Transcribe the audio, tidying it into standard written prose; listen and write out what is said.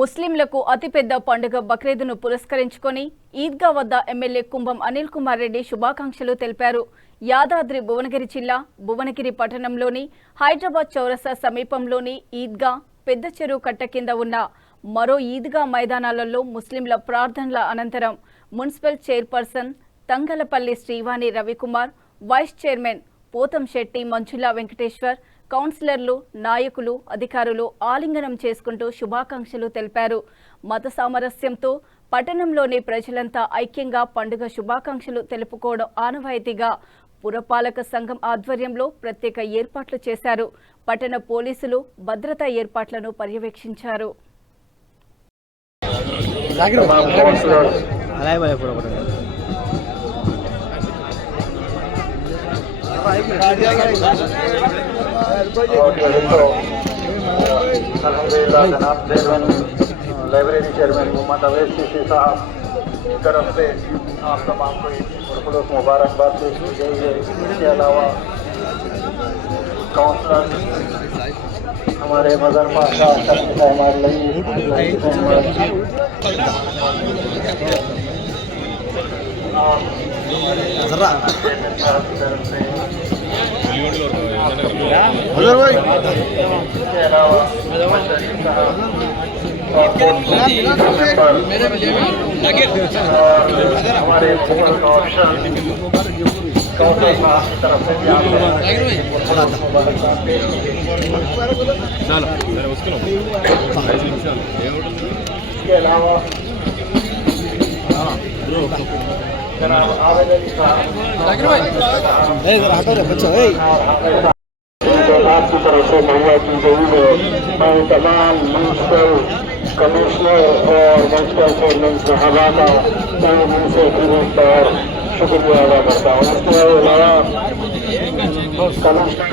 ముస్లింలకు అతిపెద్ద పండుగ బక్రీద్ను పురస్కరించుకొని ఈద్గా వద్ద ఎమ్మెల్యే కుంభం అనిల్ కుమార్ రెడ్డి శుభాకాంక్షలు తెలిపారు. యాదాద్రి భువనగిరి జిల్లా భువనగిరి పట్టణంలోని హైదరాబాద్ చౌరస్తా సమీపంలోని ఈద్గా పెద్ద చెరువు కట్ట కింద ఉన్న మరో ఈద్గా మైదానాలలో ముస్లింల ప్రార్థనల అనంతరం municipal chairperson Tangalapalli Srivani Ravikumar, vice chairman Pothamsetti Manjula Venkateshwar, కౌన్సిలర్లు, నాయకులు, అధికారులు ఆలింగనం చేసుకుంటూ శుభాకాంక్షలు తెలిపారు. మత సామరస్యంతో పట్టణంలోని ప్రజలంతా ఐక్యంగా పండుగ శుభాకాంక్షలు తెలుపుకోవడం ఆనవాయితీగా పురపాలక సంఘం ఆధ్వర్యంలో ప్రత్యేక ఏర్పాట్లు చేశారు. పట్టణ పోలీసులు భద్రతా ఏర్పాట్లను పర్యవేక్షించారు. जनाब chairman library chairman Mohammed Awais सी साहब की तरफ से आप तमाम को पुरखलूस मुबारकबाद पेश की गई है। इसके अलावा काउंसलर हमारे मदर पाशा हमारे इसके अलावा की तरफ से मुहैया की गई है। मैं तमाम म्यूनसिपल कमिश्नर और म्यूनसिपल चेयरमैन साहबा का से फिर एक बार शुक्रिया अदा करता हूँ। इसके अलावा कमिश्नर